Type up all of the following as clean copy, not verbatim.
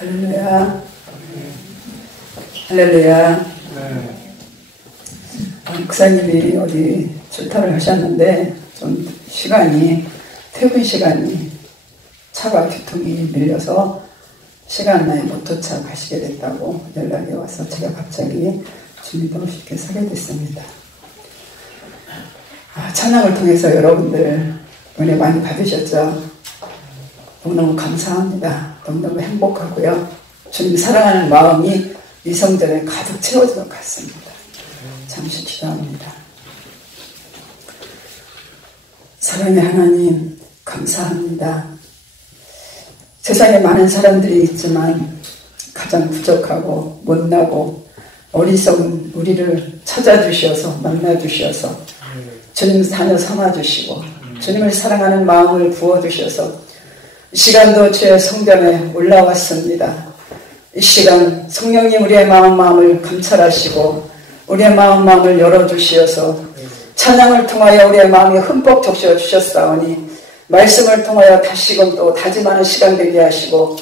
할렐루야. 할렐루야. 목사님이 어디 출타를 하셨는데 좀 퇴근 시간이 차가 교통이 밀려서 시간 내에 못 도착하시게 됐다고 연락이 와서 제가 갑자기 주님도 쉽게 서게 됐습니다. 찬양을 통해서 여러분들 은혜 많이 받으셨죠? 너무너무 감사합니다. 너무너무 행복하고요. 주님 사랑하는 마음이 이 성전에 가득 채워질 것 같습니다. 잠시 기도합니다. 사랑의 하나님 감사합니다. 세상에 많은 사람들이 있지만 가장 부족하고 못나고 어리석은 우리를 찾아주셔서 만나주셔서 주님 자녀 삼아주시고 주님을 사랑하는 마음을 부어주셔서 이 시간도 주의 성전에 올라왔습니다. 이 시간 성령님 우리의 마음을 감찰하시고 우리의 마음을 열어주시어서 찬양을 통하여 우리의 마음이 흠뻑 적셔 주셨사오니 말씀을 통하여 다시금 또 다짐하는 시간 되게 하시고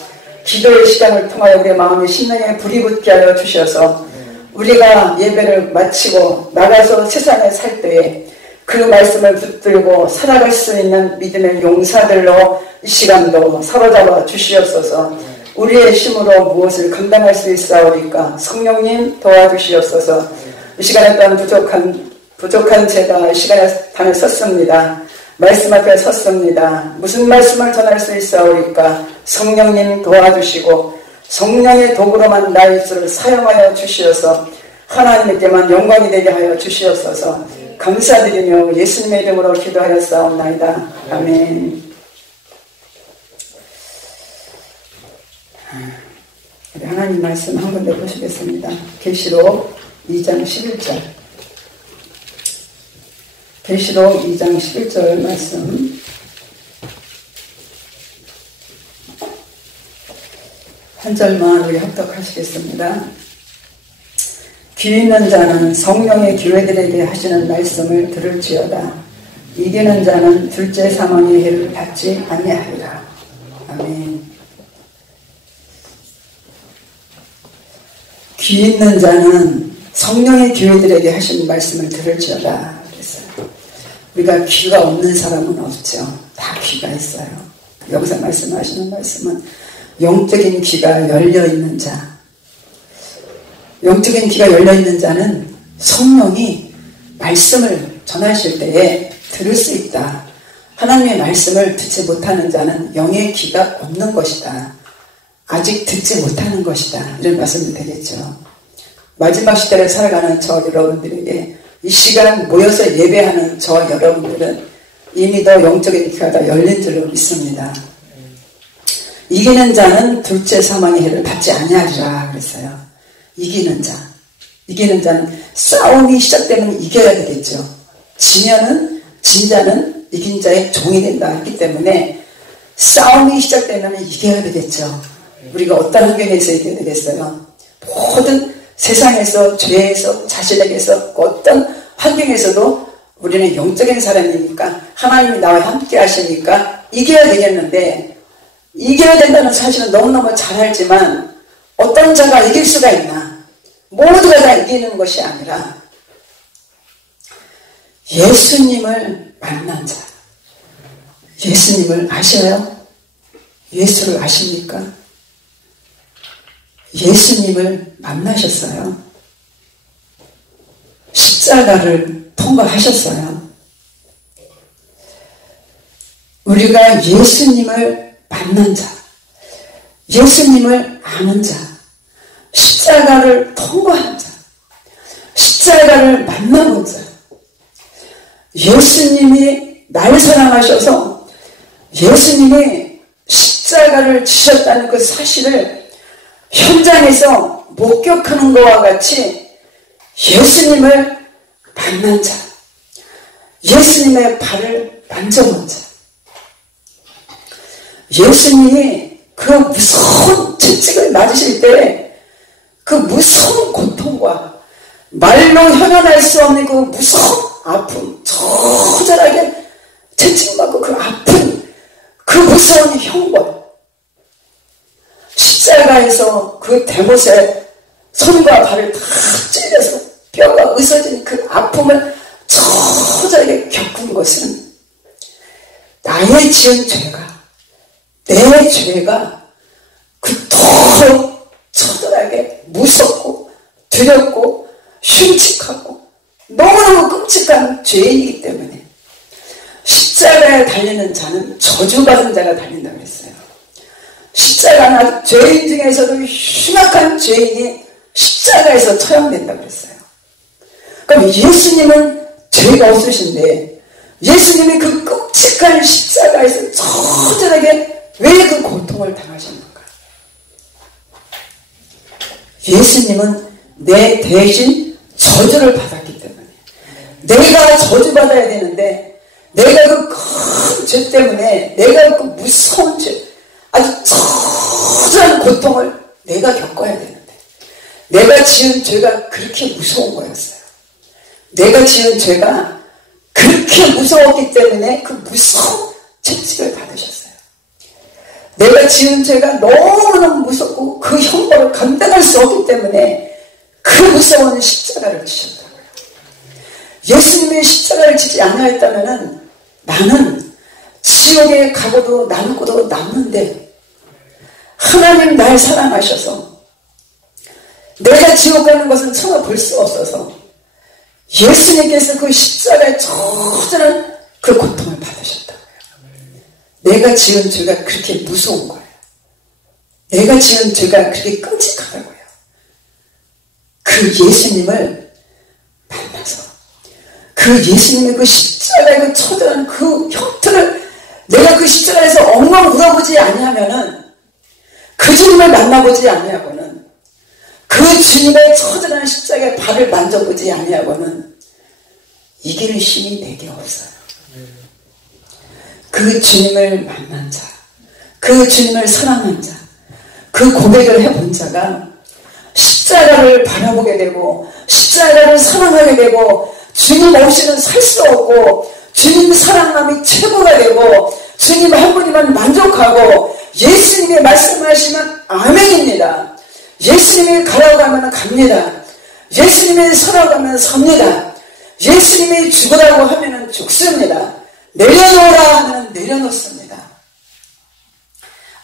기도의 시간을 통하여 우리의 마음이 심령에 불이 붙게 하여 주셔서 우리가 예배를 마치고 나가서 세상에 살 때에 그 말씀을 붙들고 살아갈 수 있는 믿음의 용사들로 이 시간도 사로잡아 주시옵소서. 우리의 힘으로 무엇을 감당할 수 있사오니까 성령님 도와주시옵소서. 이 시간에 또한 부족한 제가 이 시간에 단을 섰습니다. 말씀 앞에 섰습니다. 무슨 말씀을 전할 수 있사오니까 성령님 도와주시고 성령의 도구로만 나의 입술을 사용하여 주시어서 하나님께만 영광이 되게 하여 주시옵소서. 감사드리며 예수님의 이름으로 기도하였사옵나이다. 아멘. 하나님 말씀 한 군데 보시겠습니다. 계시록 2장 11절. 계시록 2장 11절 말씀 한 절만 우리 합독하시겠습니다. 귀 있는 자는 성령의 교회들에게 하시는 말씀을 들을지어다. 이기는 자는 둘째 사망의 해를 받지 아니하리라. 아멘. 귀 있는 자는 성령의 교회들에게 하시는 말씀을 들을지어다. 그랬어요. 우리가 귀가 없는 사람은 없죠. 다 귀가 있어요. 여기서 말씀하시는 말씀은 영적인 귀가 열려있는 자. 영적인 귀가 열려있는 자는 성령이 말씀을 전하실 때에 들을 수 있다. 하나님의 말씀을 듣지 못하는 자는 영의 귀가 없는 것이다. 아직 듣지 못하는 것이다. 이런 말씀이 되겠죠. 마지막 시대를 살아가는 저 여러분들에게 이 시간 모여서 예배하는 저 여러분들은 이미 더 영적인 귀가 다 열린 줄로 믿습니다. 이기는 자는 둘째 사망의 해를 받지 아니하리라 그랬어요. 이기는 자는 싸움이 시작되면 이겨야 되겠죠. 지면은 진자는 이긴 자의 종이 된다 했기 때문에 싸움이 시작되면 이겨야 되겠죠. 우리가 어떤 환경에서 이겨야 되겠어요? 모든 세상에서 죄에서 자신에게서 어떤 환경에서도 우리는 영적인 사람이니까 하나님이 나와 함께 하시니까 이겨야 되겠는데 이겨야 된다는 사실은 너무너무 잘 알지만 어떤 자가 이길 수가 있나? 모두가 다 이기는 것이 아니라 예수님을 만난 자. 예수님을 아셔요? 예수를 아십니까? 예수님을 만나셨어요? 십자가를 통과하셨어요? 우리가 예수님을 만난 자, 예수님을 아는 자, 십자가를 통과한 자, 십자가를 만나본 자, 예수님이 날 사랑하셔서 예수님이 십자가를 지셨다는 그 사실을 현장에서 목격하는 것과 같이 예수님을 만난 자, 예수님의 발을 만져본 자, 예수님이 그 무서운 채찍을 맞으실 때 그 무서운 고통과 말로 현현할 수 없는 그 무서운 아픔, 처절하게 채찍맞고 그 아픈 그 무서운 형벌, 십자가 십자가에서 그 대못에 손과 발을 다 찔려서 뼈가 으스러진 그 아픔을 처절하게 겪은 것은 나의 지은 죄가, 내 죄가 그토록 처절하게 무섭고 두렵고 흉측하고 너무너무 끔찍한 죄이기 때문에 십자가에 달리는 자는 저주받은 자가 달린다고 했어요. 십자가는 죄인 중에서도 흉악한 죄인이 십자가에서 처형된다고 했어요. 그럼 예수님은 죄가 없으신데 예수님이 그 끔찍한 십자가에서 처절하게 왜 그 고통을 당하셨는가? 예수님은 내 대신 저주를 받았기 때문에 내가 저주받아야 되는데 내가 그 큰 죄 때문에 내가 그 무서운 죄 아주 처절한 고통을 내가 겪어야 되는데 내가 지은 죄가 그렇게 무서운 거였어요. 내가 지은 죄가 그렇게 무서웠기 때문에 그 무서운 채찍을 받으셨어요. 내가 지은 죄가 너무너무 무섭고 그 형벌을 감당할 수 없기 때문에 그 무서운 십자가를 지셨다고요. 예수님이 십자가를 지지 않았다면 나는 지옥에 가고도 남고도 남는데 하나님 날 사랑하셔서 내가 지옥 가는 것은 전혀 볼 수 없어서 예수님께서 그 십자가에 처절한 그 고통을 받으셨다고요. 내가 지은 죄가 그렇게 무서운 거예요. 내가 지은 죄가 그렇게 끔찍하다고요. 그 예수님을 만나서 그 예수님의 그 십자가의 그 처절한 그 형태를 내가 그 십자가에서 엉엉 울어보지 아니하면은 그 주님을 만나보지 아니하고는 그 주님의 처절한 십자가의 발을 만져보지 아니하고는 이길 힘이 내게 없어요. 그 주님을 만난 자, 그 주님을 사랑한 자, 그 고백을 해본 자가 십자가를 바라보게 되고 십자가를 사랑하게 되고 주님 없이는 살 수 없고 주님 사랑함이 최고가 되고 주님 한 분이만 만족하고 예수님이 말씀하시면 아멘입니다. 예수님이 가라고 하면 갑니다. 예수님이 서라고 하면 섭니다. 예수님이 죽으라고 하면 죽습니다. 내려놓으라 하면 내려놓습니다.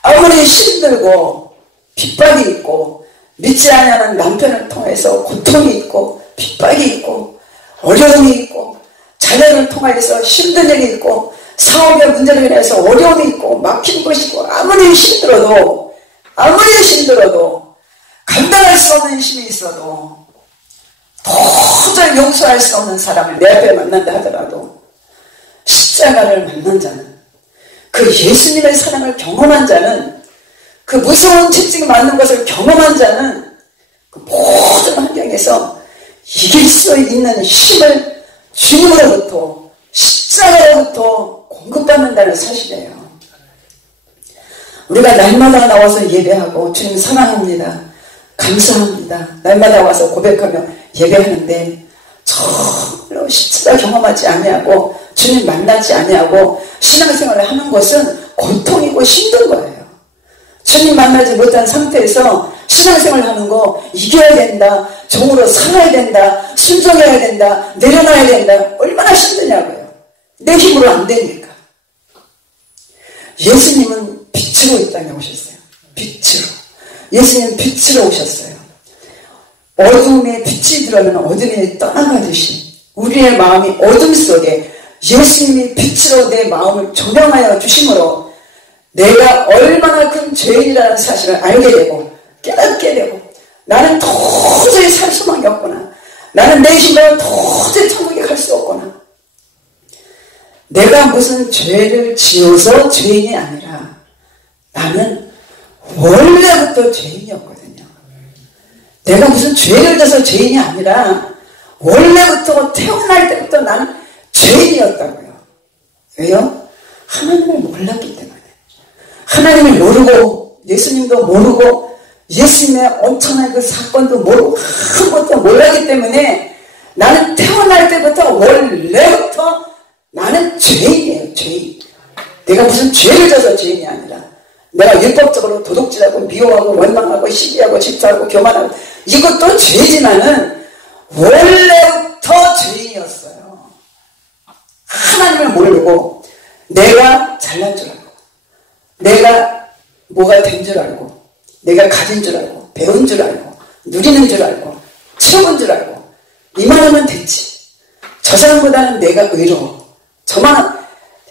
아무리 힘들고 핍박이 있고 믿지 않는 남편을 통해서 고통이 있고 핍박이 있고 어려움이 있고 자녀를 통해서 힘든 일이 있고 사업의 문제로 인해서 어려움이 있고 막힌 것이 있고 아무리 힘들어도 감당할 수 없는 힘이 있어도 도저히 용서할 수 없는 사람을 내 앞에 만난다 하더라도 십자가를 만난 자는 그 예수님의 사랑을 경험한 자는 그 무서운 채찍 맞는 것을 경험한 자는 그 모든 환경에서 이길 수 있는 힘을 주님으로부터 십자가로부터 공급받는다는 사실이에요. 우리가 날마다 나와서 예배하고 주님 사랑합니다. 감사합니다. 날마다 와서 고백하며 예배하는데 정말로 십자가 경험하지 아니하고 주님 만나지 아니하고 신앙생활을 하는 것은 고통이고 힘든 거예요. 주님 만나지 못한 상태에서 신앙생활을 하는 거 이겨야 된다, 종으로 살아야 된다, 순종해야 된다, 내려놔야 된다, 얼마나 힘드냐고요. 내 힘으로 안 되니까. 예수님은 빛으로 이 땅에 오셨어요. 빛으로. 예수님은 빛으로 오셨어요. 어둠에 빛이 들어오면 어둠이 떠나가듯이 우리의 마음이 어둠 속에 예수님이 빛으로 내 마음을 조명하여 주심으로 내가 얼마나 큰 죄인이라는 사실을 알게 되고 깨닫게 되고 나는 도저히 살 수밖에 없구나. 나는 내 힘으로 도저히 천국에 갈 수 없구나. 내가 무슨 죄를 지어서 죄인이 아니라 나는 원래부터 죄인이었거든요. 내가 무슨 죄를 져서 죄인이 아니라 원래부터 태어날 때부터 나는 죄인이었다고요. 왜요? 하나님을 몰랐기 때문에. 하나님을 모르고 예수님도 모르고 예수님의 엄청난 그 사건도 모르고 아무것도 몰랐기 때문에 나는 태어날 때부터 원래부터 나는 죄인이에요. 죄인. 내가 무슨 죄를 져서 죄인이 아니라 내가 율법적으로 도둑질하고 미워하고 원망하고 시기하고 질투하고 교만하고 이것도 죄지만은 원래부터 죄인이었어요. 하나님을 모르고 내가 잘난 줄 알고 내가 뭐가 된 줄 알고 내가 가진 줄 알고 배운 줄 알고 누리는 줄 알고 채운 줄 알고 이만하면 됐지. 저 사람보다는 내가 의로워. 저만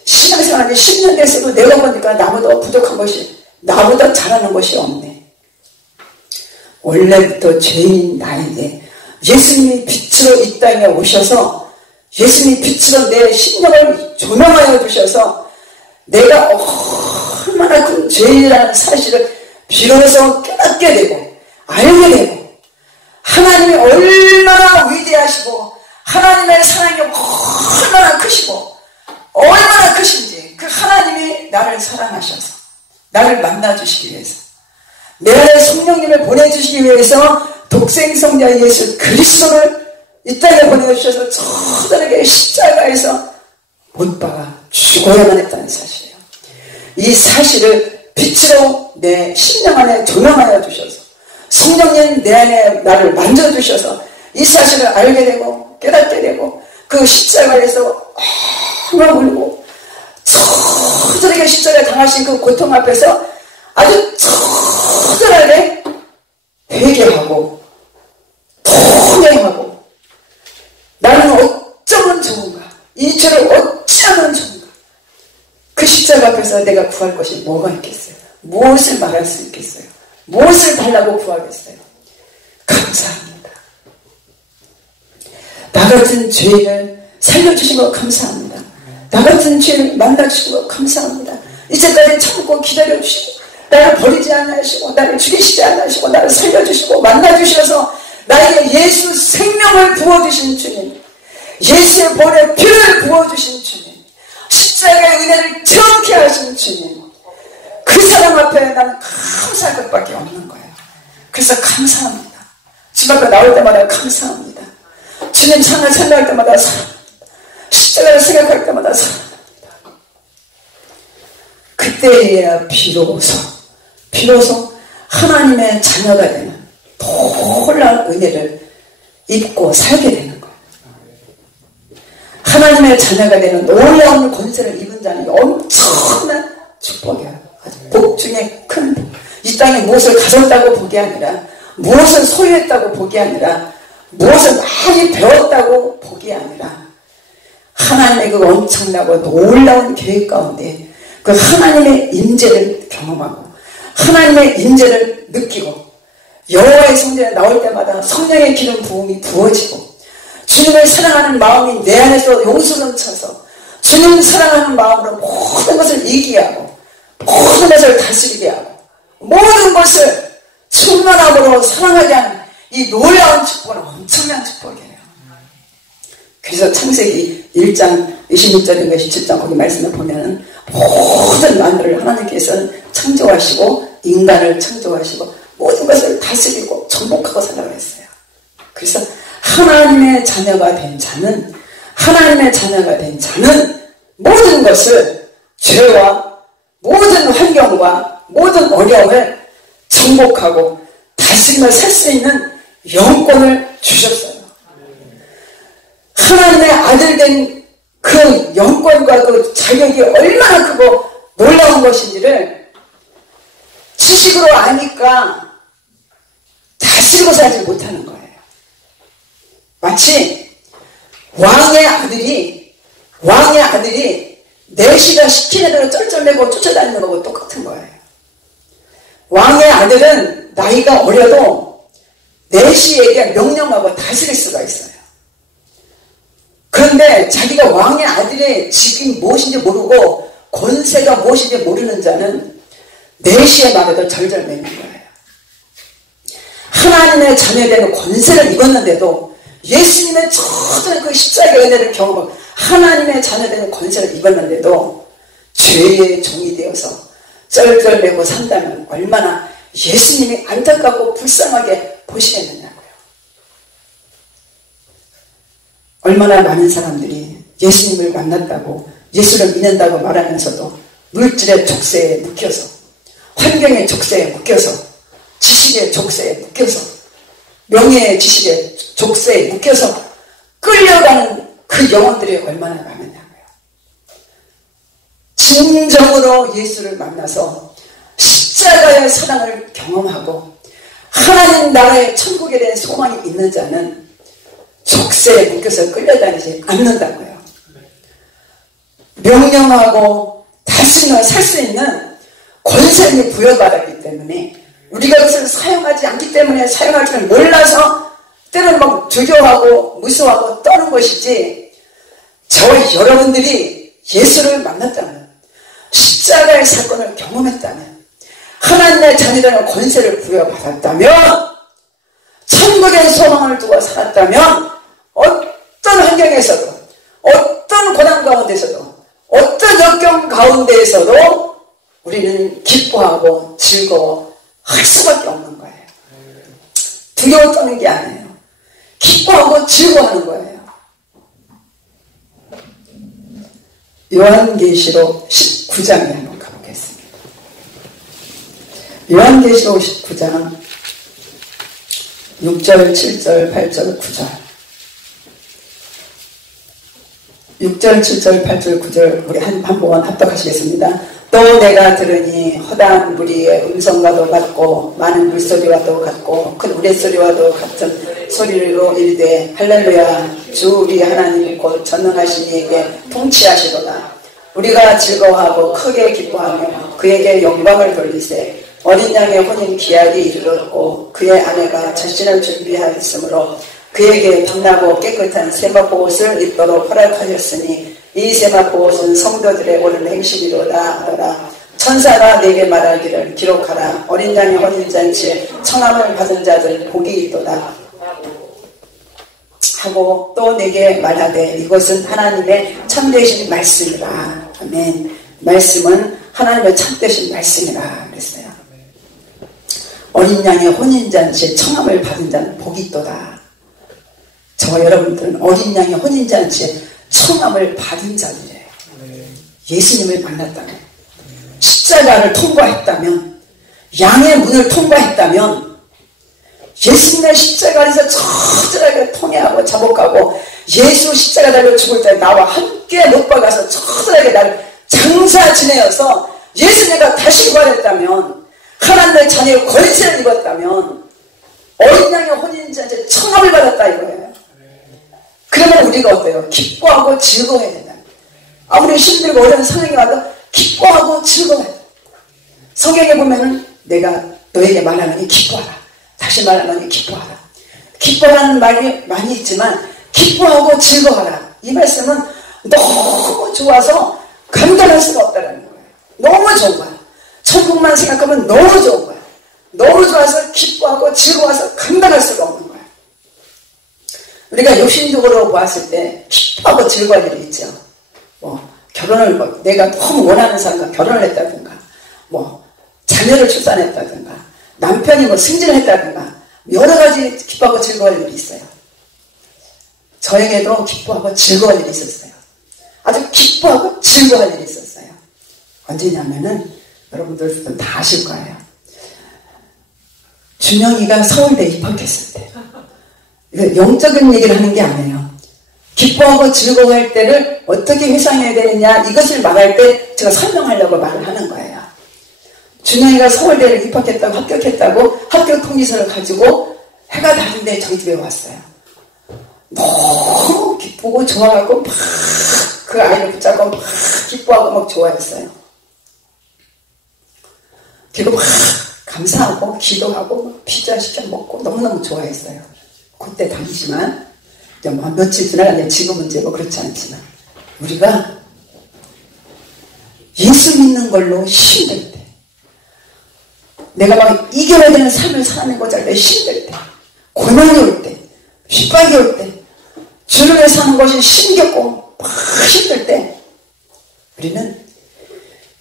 신앙생활이 10년 됐어도 내가 보니까 나보다 부족한 것이 나보다 잘하는 것이 없네. 원래부터 죄인인 나에게 예수님이 빛으로 이 땅에 오셔서 예수님이 빛으로 내 심령을 조명하여 주셔서 내가 얼마나 큰 죄인이라는 사실을 비로소 깨닫게 되고 알게 되고 하나님이 얼마나 위대하시고 하나님의 사랑이 얼마나 크시고 얼마나 크신지 그 하나님이 나를 사랑하셔서 나를 만나주시기 위해서 내 안에 성령님을 보내주시기 위해서 독생성자 예수 그리스도를 이 땅에 보내주셔서 저들에게 십자가에서 못 박아 죽어야만 했다는 사실이에요. 이 사실을 빛으로 내 심령 안에 조명하여 주셔서 성령님 내 안에 나를 만져주셔서 이 사실을 알게 되고 깨닫게 되고 그 십자가에서 엉엉 울고 저들에게 십자가에 당하신 그 고통 앞에서 아주 처절하게 회개하고 통회하고 나는 어쩌면 좋은가 이 죄를 어찌하면 좋은가 그 십자가 앞에서 내가 구할 것이 뭐가 있겠어요. 무엇을 말할 수 있겠어요. 무엇을 달라고 구하겠어요. 감사합니다. 나 같은 죄인을 살려주신 것 감사합니다. 나 같은 죄를 만나주신 것 감사합니다. 이제까지 참고 기다려주시고 나를 버리지 않으시고 나를 죽이시지 않으시고 나를 살려주시고 만나주셔서 나에게 예수 생명을 부어주신 주님, 예수의 볼에 피를 부어주신 주님, 십자가의 은혜를 체험케 하신 주님, 그 사람 앞에 나는 감사할 것밖에 없는 거예요. 그래서 감사합니다. 집 앞에 나올 때마다 감사합니다. 주님 상을 생각할 때마다 사랑합니다. 십자가를 생각할 때마다 사랑합니다. 그때에야 비로소 하나님의 자녀가 되는 놀라운 은혜를 입고 살게 되는 거예요. 하나님의 자녀가 되는 놀라운 권세를 입은 자는 엄청난 축복이에요. 아주 복 중에 큰 복. 이 땅에 무엇을 가졌다고 복이 아니라 무엇을 소유했다고 복이 아니라 무엇을 많이 배웠다고 복이 아니라 하나님의 그 엄청나고 놀라운 계획 가운데 그 하나님의 임재를 경험하고 하나님의 임재를 느끼고 여호와의 성전에 나올 때마다 성령의 기름 부음이 부어지고 주님을 사랑하는 마음이 내 안에서 용수 넘쳐서 주님을 사랑하는 마음으로 모든 것을 이기게 하고 모든 것을 다스리게 하고 모든 것을 충만함으로 사랑하게 하는 이 놀라운 축복은 엄청난 축복이에요. 그래서 창세기 1장 26절인가 27장 거기 말씀을 보면은 모든 만물을 하나님께서는 창조하시고 인간을 창조하시고 모든 것을 다스리고 정복하고 살라고 했어요. 그래서 하나님의 자녀가 된 자는 모든 것을 죄와 모든 환경과 모든 어려움을 정복하고 다스리며 살 수 있는 영권을 주셨어요. 하나님의 아들 된 그 영권과 그 자격이 얼마나 크고 놀라운 것인지를 지식으로 아니까 다스리고 살지 못하는 거예요. 마치 왕의 아들이 내시가 시키는 대로 쩔쩔매고 쫓아다니는 거고 똑같은 거예요. 왕의 아들은 나이가 어려도 내시에게 명령하고 다스릴 수가 있어요. 그런데 자기가 왕의 아들의 직이 무엇인지 모르고 권세가 무엇인지 모르는 자는 내시의 말에도 절절매는 거예요. 하나님의 자녀되는 권세를 입었는데도 예수님의 저전 그 십자가의 은혜를 경험하고 하나님의 자녀되는 권세를 입었는데도 죄의 종이 되어서 쩔쩔매고 산다면 얼마나 예수님이 안타깝고 불쌍하게 보시겠느냐고요. 얼마나 많은 사람들이 예수님을 만났다고 예수를 믿는다고 말하면서도 물질의 족쇄에 묶여서 환경의 족쇄에 묶여서, 지식의 족쇄에 묶여서, 명예의 지식의 족쇄에 묶여서 끌려가는 그 영혼들이 얼마나 많으냐고요. 진정으로 예수를 만나서 십자가의 사랑을 경험하고 하나님 나라의 천국에 대한 소망이 있는 자는 족쇄에 묶여서 끌려다니지 않는다고요. 명령하고 다스리며 살 수 있는 권세를 부여받았기 때문에, 우리가 그것을 사용하지 않기 때문에 사용할 줄 몰라서 때로는 막 두려워하고 무서워하고 떠는 것이지, 저와 여러분들이 예수를 만났다면, 십자가의 사건을 경험했다면, 하나님의 자녀라는 권세를 부여받았다면, 천국의 소망을 두고 살았다면, 어떤 환경에서도, 어떤 고난 가운데서도, 어떤 역경 가운데에서도 우리는 기뻐하고 즐거워할 수밖에 없는 거예요. 두려워 떠는 게 아니에요. 기뻐하고 즐거워하는 거예요. 요한계시록 19장에 한번 가보겠습니다. 요한계시록 19장 6절, 7절, 8절, 9절. 6절, 7절, 8절, 9절 우리 한번 합독하시겠습니다. 또 내가 들으니 허다한 무리의 음성과도 같고 많은 물소리와도 같고 큰 우레소리와도 같은 소리로 이르되 할렐루야, 주 우리 하나님 곧 전능하신 이에게 통치하시도다. 우리가 즐거워하고 크게 기뻐하며 그에게 영광을 돌리세. 어린 양의 혼인 기약이 이르렀고 그의 아내가 자신을 준비하였으므로 그에게 빛나고 깨끗한 세마포 옷을 입도록 허락하셨으니 이 세마포 옷은 성도들의 옳은 행실이로다 하더라. 천사가 내게 말하기를 기록하라. 어린 양의 혼인잔치에 청함을 받은 자들 복이 있도다 하고 또 내게 말하되 이것은 하나님의 참되신 말씀이라. 아멘. 말씀은 하나님의 참되신 말씀이라 그랬어요. 어린 양의 혼인잔치에 청함을 받은 자는 복이 있도다. 저와 여러분들은 어린 양의 혼인잔치에 청함을 받은 자들이에요. 예수님을 만났다면, 십자가를 통과했다면, 양의 문을 통과했다면, 예수님의 십자가에서 처절하게 통회하고 자복하고 예수 십자가 달려 죽을 때 나와 함께 못 박아서 처절하게 나를 장사 지내어서 예수님과 다시 부활했다면, 하나님의 자녀의 권세를 입었다면 어린 양의 혼인잔치에 청함을 받았다 이거예요. 그러면 우리가 어때요? 기뻐하고 즐거워해야 된다. 아무리 힘들고 어려운 상황이 와도 기뻐하고 즐거워해야 된다. 성경에 보면은 내가 너에게 말하노니 기뻐하라. 다시 말하노니 기뻐하라. 기뻐하는 말이 많이 있지만 기뻐하고 즐거워하라. 이 말씀은 너무 좋아서 감당할 수가 없다는 거예요. 너무 좋은 거야. 천국만 생각하면 너무 좋은 거야. 너무 좋아서 기뻐하고 즐거워서 감당할 수가 없는 거야. 우리가 욕심적으로 보았을 때 기뻐하고 즐거운 일이 있죠. 결혼을 내가 너무 원하는 사람과 결혼을 했다든가, 자녀를 출산했다든가, 남편이 승진을 했다든가, 여러 가지 기뻐하고 즐거운 일이 있어요. 저에게도 기뻐하고 즐거운 일이 있었어요. 아주 기뻐하고 즐거운 일이 있었어요. 언제냐면은 여러분들 다 아실 거예요. 준영이가 서울대에 입학했을 때. 영적인 얘기를 하는 게 아니에요. 기뻐하고 즐거워할 때를 어떻게 회상해야 되느냐, 이것을 말할 때 제가 설명하려고 말을 하는 거예요. 준영이가 서울대를 입학했다고, 합격했다고 합격 통지서를 가지고 해가 다른데 저희 집에 왔어요. 너무 기쁘고 좋아하고 막 그 아이를 붙잡고 막 기뻐하고 막 좋아했어요. 그리고 막 감사하고 기도하고 막 피자 시켜 먹고 너무너무 좋아했어요. 그때 당시만 며칠 지나갔는데 지금은 이제 그렇지 않지만 우리가 예수 믿는 걸로 힘들 때, 내가 막 이겨야 되는 삶을 살아내는 거잘 때 힘들 때, 고난이 올 때, 핍박이 올 때, 주를 위해 사는 것이 힘겹고 막 힘들 때 우리는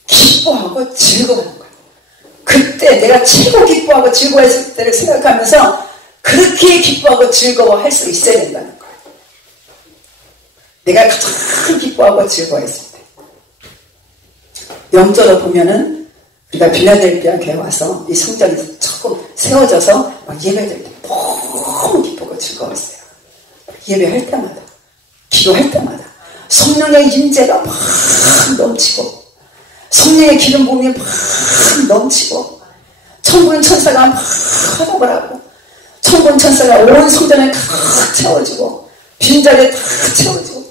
기뻐하고 즐거워하는 거야. 그때 내가 최고 기뻐하고 즐거워했을 때를 생각하면서 그렇게 기뻐하고 즐거워할 수 있어야 된다는 거야. 내가 가장 기뻐하고 즐거워했을 때. 영적으로 보면은 우리가 빌라델피아 교회 와서 이 성전이 조금 세워져서 막 예배드릴 때 너무 기쁘고 즐거웠어요. 예배할 때마다, 기도할 때마다 성령의 임재가 막 넘치고, 성령의 기름 부음이 막 넘치고, 천군 천사가 막 화답을 하고, 천군 천사가 온 성전에 다 채워지고, 빈자리에 다 채워지고,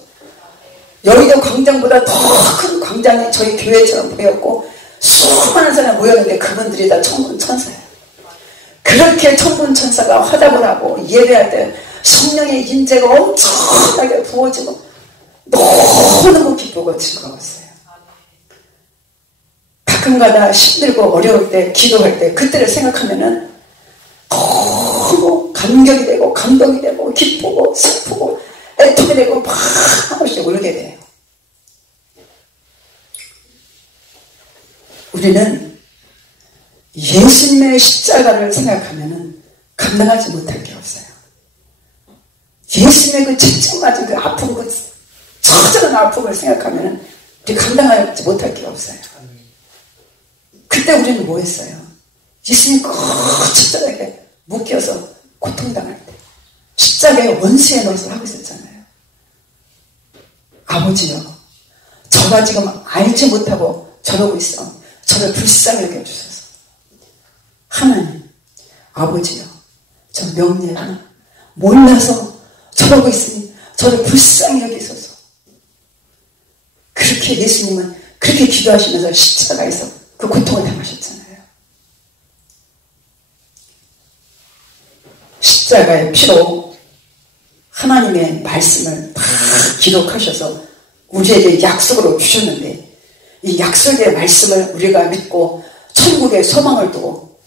여의도 광장보다 더 큰 광장이 저희 교회처럼 보였고, 수많은 사람이 모였는데 그분들이 다 천군 천사예요. 그렇게 천군 천사가 화답을 하고 예배할 때 성령의 임재가 엄청나게 부어지고 너무너무 기쁘고 즐거웠어요. 가끔가다 힘들고 어려울 때, 기도할 때 그때를 생각하면은 너무 감격이 되고 감동이 되고 기쁘고 슬프고 애통이 되고 막 한 번씩 울게 돼요. 우리는 예수님의 십자가를 생각하면은 감당하지 못할 게 없어요. 예수님의 그 직접 맞은 그 아픔, 그 처절한 아픔을 생각하면은 우리 감당하지 못할 게 없어요. 그때 우리는 뭐 했어요? 예수님 꼭 십자가에 묶여서 고통당할 때 십자가에 원수의 노릇을 하고 있었잖아요. 아버지요, 저가 지금 알지 못하고 저러고 있어. 저를 불쌍히 여겨주소서. 하나님, 아버지요, 저 명예가 몰라서 저러고 있으니 저를 불쌍히 여기소서. 그렇게 예수님은 그렇게 기도하시면서 십자가에서 그 고통을 당하셨잖아요. 십자가의 피로 하나님의 말씀을 다 기록하셔서 우리에게 약속으로 주셨는데, 이 약속의 말씀을 우리가 믿고 천국의 소망을 두고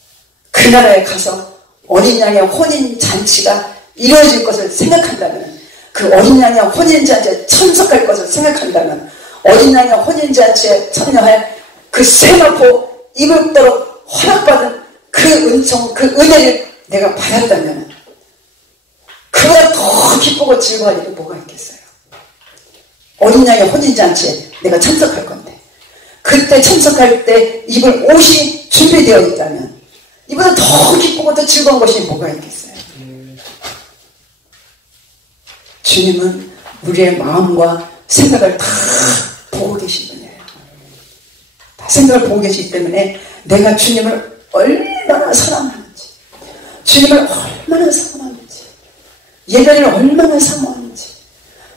그 나라에 가서 어린 양의 혼인잔치가 이루어질 것을 생각한다면, 그 어린 양의 혼인잔치에 참석할 것을 생각한다면, 어린 양의 혼인잔치에 참여할 그 세마포 입을도록 허락받은 그 은총, 그 은혜를 내가 받았다면 그보다 더 기쁘고 즐거운 일이 뭐가 있겠어요? 어린 양의 혼인잔치에 내가 참석할 건데, 그때 참석할 때 입을 옷이 준비되어 있다면 이보다 더 기쁘고 더 즐거운 것이 뭐가 있겠어요? 주님은 우리의 마음과 생각을 다 보고 계신 분이에요. 다 생각을 보고 계시기 때문에 내가 주님을 얼마나 사랑하는지, 주님을 얼마나 사모하는지, 예배를 얼마나 사모하는지,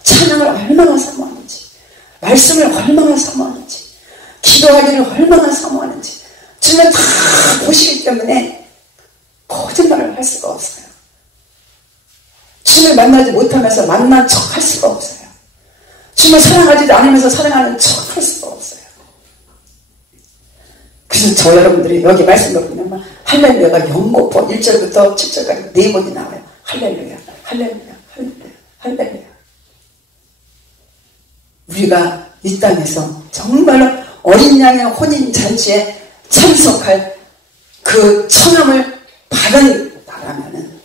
찬양을 얼마나 사모하는지, 말씀을 얼마나 사모하는지, 기도하기를 얼마나 사모하는지 주님은 다 보시기 때문에 거짓말을 할 수가 없어요. 주님을 만나지 못하면서 만난 척 할 수가 없어요. 주님을 사랑하지도 않으면서 사랑하는 척 할 수가 없어요. 그래서 저 여러분들이 여기 말씀을 보면 할렐루야가 영고포 1절부터 7절까지 4번이 나와요. 할렐루야, 할렐루야, 할렐루야, 할렐루야. 우리가 이 땅에서 정말로 어린 양의 혼인잔치에 참석할 그 청함을 받은 나라면은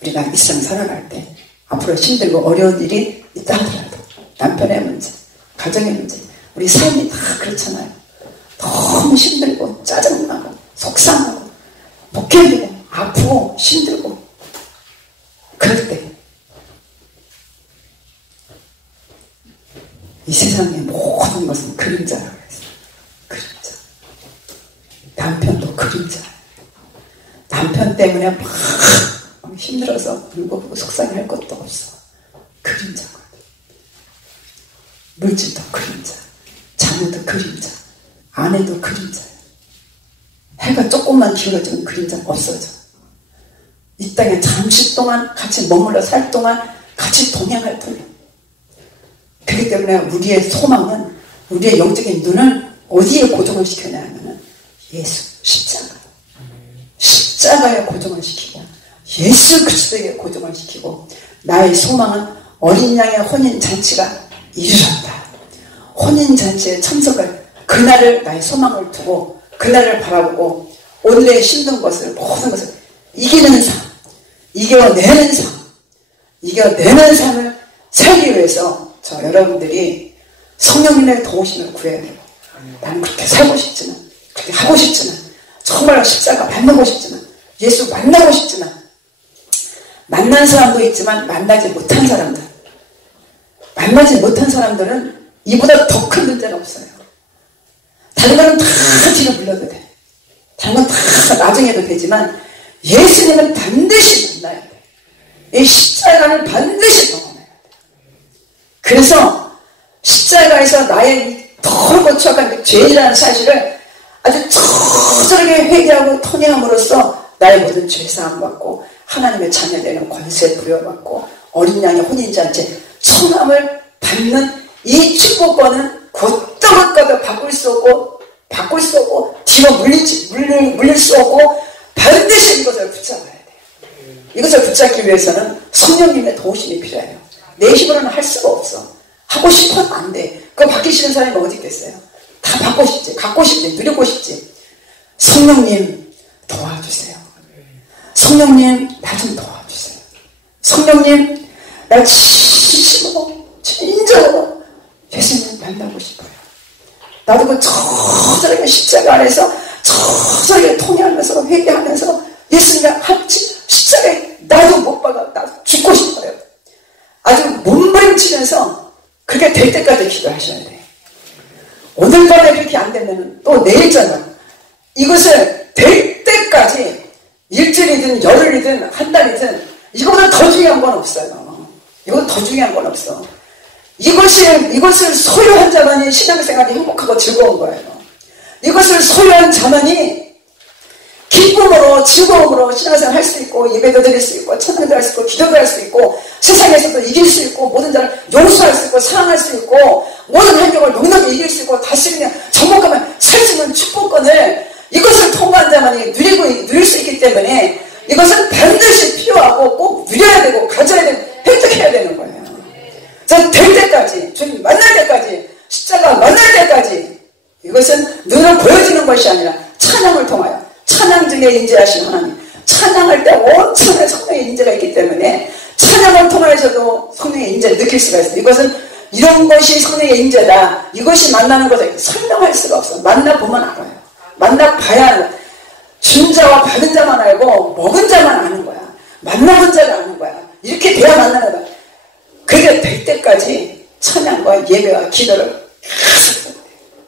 우리가 이 세상 살아갈 때 앞으로 힘들고 어려운 일이 있다 하더라도, 남편의 문제, 가정의 문제, 우리 삶이 다 그렇잖아요. 너무 힘들고 짜증나고 속상하고 목회되고 아프고 힘들고 그럴 때 이 세상의 모든 것은 그림자라고 했어요. 그림자. 남편도 그림자. 남편 때문에 막 힘들어서 울고 속상해할 것도 없어. 그림자거든. 물질도 그림자, 자녀도 그림자, 아내도 그림자. 해가 조금만 기울어지면 그림자 없어져. 이 땅에 잠시 동안 같이 머물러 살 동안 같이 동행할 뿐이야. 그렇기 때문에 우리의 소망은, 우리의 영적인 눈을 어디에 고정을 시켜냐 하면은 예수, 십자가에 고정을 시키고 예수 그리스도에 고정을 시키고, 나의 소망은 어린 양의 혼인잔치가 이르렀다. 혼인잔치에 참석할 그날을 나의 소망을 두고 그날을 바라보고 오늘의 힘든 것을, 모든 것을 이기는 삶, 이겨내는 삶, 이겨내는 삶을 살기 위해서 여러분들이 성령님의 도우심을 구해야 되고, 나는 그렇게 살고 싶지만 하고 싶지만, 정말 십자가 만나고 싶지만, 예수 만나고 싶지만, 만난 사람도 있지만 만나지 못한 사람들, 만나지 못한 사람들은 이보다 더 큰 문제는 없어요. 다른 거는 다 뒤로 물러도 돼. 다른 건 다 나중에도 되지만 예수님은 반드시 만나야 돼. 이 십자가를 반드시 경험해야 돼. 그래서 십자가에서 나의 더럽고 추악한 죄인이라는 사실을 아주 처절하게 회개하고 토닝함으로써 나의 모든 죄사함 받고 하나님의 자녀되는 권세 부여받고 어린 양의 혼인잔치 청함을 받는 이 축복권은 곧다못가도 바꿀 수 없고 뒤로 물릴 수 없고 반드시 이것을 붙잡아야 돼요. 이것을 붙잡기 위해서는 성령님의 도우심이 필요해요. 내 힘으로는 할 수가 없어. 하고 싶어도 안 돼. 그거 받기 싫은 사람이 어디 있겠어요? 다 받고 싶지, 갖고 싶지, 누리고 싶지. 성령님 도와주세요. 성령님 나 좀 도와주세요. 성령님 나 진정으로 예수님 만나고 싶어요. 나도 그 처절하게 십자가 안에서 처절하게 통회하면서 회개하면서 예수님과 같이 십자가에 나도 못 박아 나도 죽고 싶어요. 아주 몸부림치면서 그렇게 될 때까지 기도하셔야 돼요. 오늘 밤에 그렇게 안 되면 또 내일 저녁 이것을 될 때까지 일주일이든 열흘이든 한 달이든 이거보다 더 중요한 건 없어요. 이거보다 더 중요한 건 없어. 이것을 소유한 자만이 신앙생활이 행복하고 즐거운 거예요. 이것을 소유한 자만이 기쁨으로 즐거움으로 신앙생활 할 수 있고 예배도 드릴 수 있고 찬양도 할 수 있고 기도도 할 수 있고 세상에서도 이길 수 있고 모든 자를 용서할 수 있고 사랑할 수 있고 모든 환경을 넉넉히 이길 수 있고 다시 그냥 전복하면 살 수 있는 축복권을 이것을 통과한 자만이 누릴 수 있기 때문에 이것은 반드시 필요하고 꼭 누려야 되고 가져야 되고 획득해야 되는 거예요. 자, 될 때까지 주님 만날 때까지 십자가 만날 때까지 이것은 눈으로 보여지는 것이 아니라 찬양을 통하여 찬양 중에 인재하신 하나님 찬양할 때 온천에 성령의 인재가 있기 때문에 찬양을 통하여서도 성령의 인재를 느낄 수가 있어요. 이것은 이런 것이 성령의 인재다. 이것이 만나는 것을 설명할 수가 없어. 만나보면 알아요. 만나봐야 알아요. 준 자와 받은 자만 알고 먹은 자만 아는 거야. 만나본 자가 아는 거야. 이렇게 돼야 만나는 거야. 그게 될 때까지 찬양과 예배와 기도를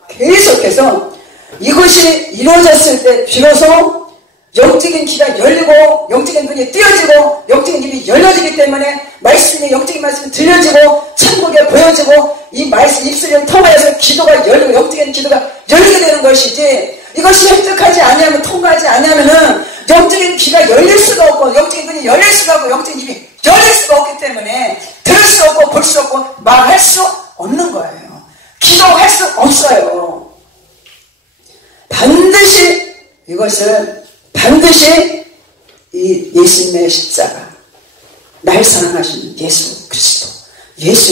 계속해서 이것이 이루어졌을 때 비로소 영적인 귀가 열리고 영적인 눈이 띄어지고 영적인 입이 열려지기 때문에 말씀이 영적인 말씀이 들려지고 천국에 보여지고 이 말씀 입술을 통하여서 기도가 열리고 영적인 기도가 열리게 되는 것이지 이것이 획득하지 아니하면 통과하지 아니하면은 영적인 귀가 열릴 수가 없고 영적인 눈이 열릴 수가 없고 영적인 입이 열릴 수가 없기 때문에 들을 수 없고 볼 수 없고 말할 수 없는 거예요. 기도할 수 없어요. 반드시 이것은 반드시 이 예수님의 십자가 날 사랑하신 예수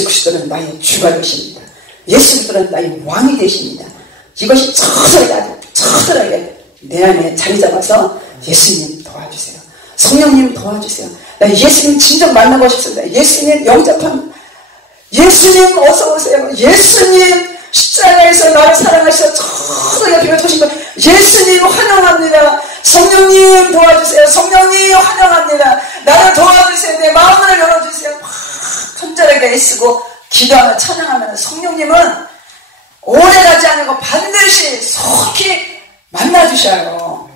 그리스도는 나의 주가 되십니다. 예수 그리스도는 나의 왕이 되십니다. 이것이 처절하게 내 안에 자리 잡아서 예수님 도와주세요. 성령님 도와주세요. 나 예수님 진정 만나고 싶습니다. 예수님 영접한 예수님 어서 오세요. 예수님 십자가에서 나를 사랑하셔서 처절하게 빌어주신 것 예수님 환영합니다. 성령님 도와주세요. 성령님 환영합니다. 나를 도와주세요. 내 마음을 열어주세요. 간절하게 애쓰고 기도하며 찬양하면 성령님은 오래가지 않고 반드시 속히 만나주셔요.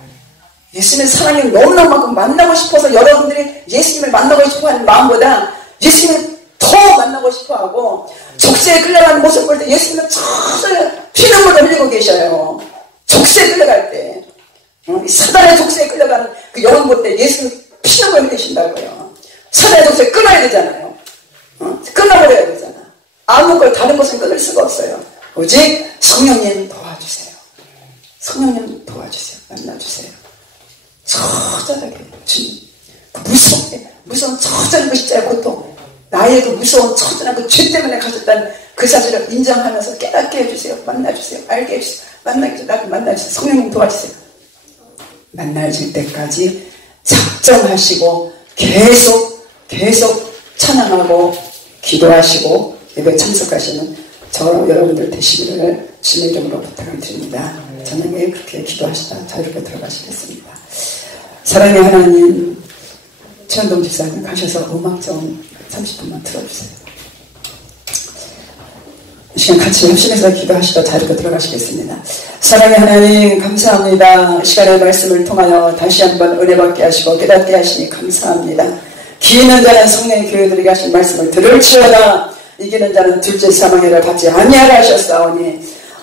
예수님의 사랑이 너무너무 만나고 싶어서 여러분들이 예수님을 만나고 싶어하는 마음보다 예수님을 더 만나고 싶어하고 족쇄에 끌려가는 모습 볼 때 예수님은 처절하게 피눈물을 흘리고 계셔요. 족쇄에 끌려갈 때 사단의 족쇄에 끌려가는 그 여러분 볼 때 예수님 피눈물을 흘리신다고요. 사단의 족쇄에 끊어야 되잖아요. 끊어버려야 되잖아. 아무 걸 다른 것은 끊을 수가 없어요. 오직 성령님 도와주세요. 성령님 도와주세요. 만나주세요. 처절하게 주님 무서운 처절한 그 십자가의 고통 나의 그 무서운 처절한 그 죄 때문에 가졌다는 그 사실을 인정하면서 깨닫게 해주세요. 만나주세요. 알게 해주세요. 나도 만나주세요. 성령님 도와주세요. 만나질 때까지 작정하시고 계속 찬양하고 기도하시고 예배 참석하시는 저 여러분들 되시기를 주님의 이름으로 부탁을 드립니다. 저녁에 그렇게 기도하시다 자유롭게 들어가시겠습니다. 사랑의 하나님, 최현동 집사님 가셔서 음악 좀 30분만 틀어주세요. 이 시간 같이 협심해서 기도하시다 자유롭게 들어가시겠습니다. 사랑의 하나님 감사합니다. 이 시간의 말씀을 통하여 다시 한번 은혜 받게 하시고 깨닫게 하시니 감사합니다. 기이는 자는 성령의 교회들에게 하신 말씀을 들을지어다 이기는 자는 둘째 사망해를 받지 아니하라 하셨사오니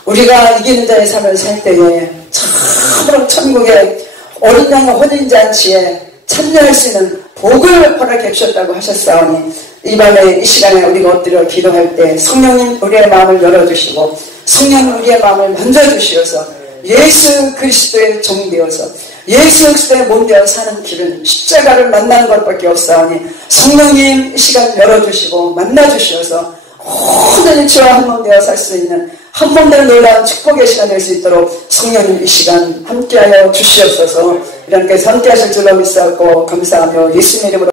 우리가 이기는 자의 삶을 살 때에 참으로 천국의 어린 양의 혼인잔치에 참여할 수 있는 복을 허락해 주셨다고 하셨사오니 이 밤에 이 시간에 우리가 엎드려 기도할 때 성령님 우리의 마음을 열어주시고 성령님 우리의 마음을 만져주시어서 예수 그리스도의 종 되어서 예수 그리스도의 몸 되어 사는 길은 십자가를 만나는 것밖에 없사오니 성령님 이 시간 열어주시고 만나주시어서 모든 일체와 한 몸 되어 살 수 있는 한 몸 되는 놀라운 축복의 시간 될 수 있도록 성령님 이 시간 함께하여 주시옵소서. 이렇게 함께하실 줄로 믿사옵고 감사하며 예수님의 이름으로